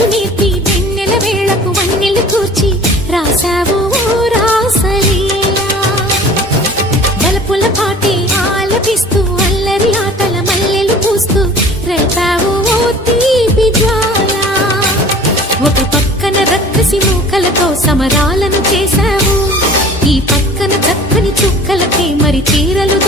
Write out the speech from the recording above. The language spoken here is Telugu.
విద్యలు నేర్పి వెన్నెల వేళకు వన్నెలు కూర్చి రాసావు రాసలీలా. బలపుల పాటే ఆలపిస్తూ అల్లరి ఆటల మల్లెలు పూస్తూ రేపావు తీపి జ్వాల. ఒక పక్కన రక్కసి మూకలతో సమరాలను చేశావు, ఈ పక్కన చక్కని చుక్కలకే మరి చీరలు